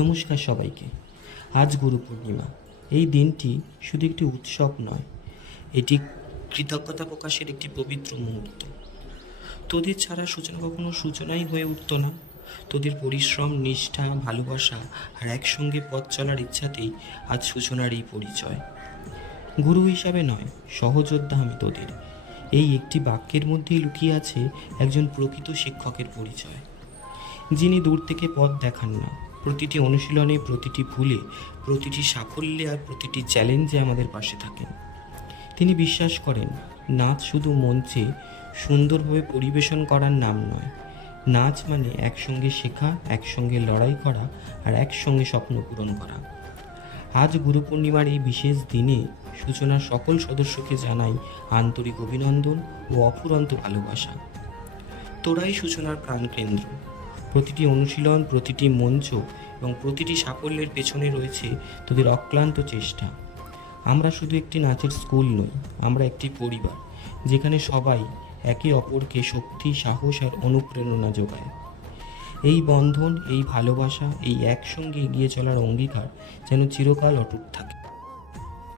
নমস্কার সবাইকে। আজ গুরু পূর্ণিমা। এই দিনটি শুধু একটি উৎসব নয়, এটি কৃতজ্ঞতা প্রকাশের একটি পবিত্র মুহূর্ত। তোদের ছাড়া সূচনা কখনো সূচনাই হয়ে উঠত না। তোদের পরিশ্রম, নিষ্ঠা, ভালোবাসা আর একসঙ্গে পথ চলার ইচ্ছাতেই আজ সূচনার এই পরিচয়। গুরু হিসাবে নয়, সহযোদ্ধা আমি তোদের। এই একটি বাক্যের মধ্যেই লুকিয়ে আছে একজন প্রকৃত শিক্ষকের পরিচয়, যিনি দূর থেকে পথ দেখান না, প্রতিটি অনুশীলনে, প্রতিটি ভুলে, প্রতিটি সাফল্যে আর প্রতিটি চ্যালেঞ্জে আমাদের পাশে থাকেন। তিনি বিশ্বাস করেন, নাচ শুধু মঞ্চে সুন্দরভাবে পরিবেশন করার নাম নয়। নাচ মানে একসঙ্গে শেখা, একসঙ্গে লড়াই করা আর একসঙ্গে স্বপ্ন পূরণ করা। আজ গুরু পূর্ণিমার এই বিশেষ দিনে সূচনার সকল সদস্যকে জানাই আন্তরিক অভিনন্দন ও অফুরন্ত ভালোবাসা। তোরাই সূচনার প্রাণকেন্দ্র। প্রতিটি অনুশীলন, প্রতিটি মঞ্চ এবং প্রতিটি সাফল্যের পেছনে রয়েছে তোদের অক্লান্ত চেষ্টা। আমরা শুধু একটি নাচের স্কুল নই, আমরা একটি পরিবার, যেখানে সবাই একে অপরকে শক্তি, সাহস আর অনুপ্রেরণা যোগায়। এই বন্ধন, এই ভালোবাসা, এই একসঙ্গে এগিয়ে চলার অঙ্গীকার যেন চিরকাল অটুট থাকে।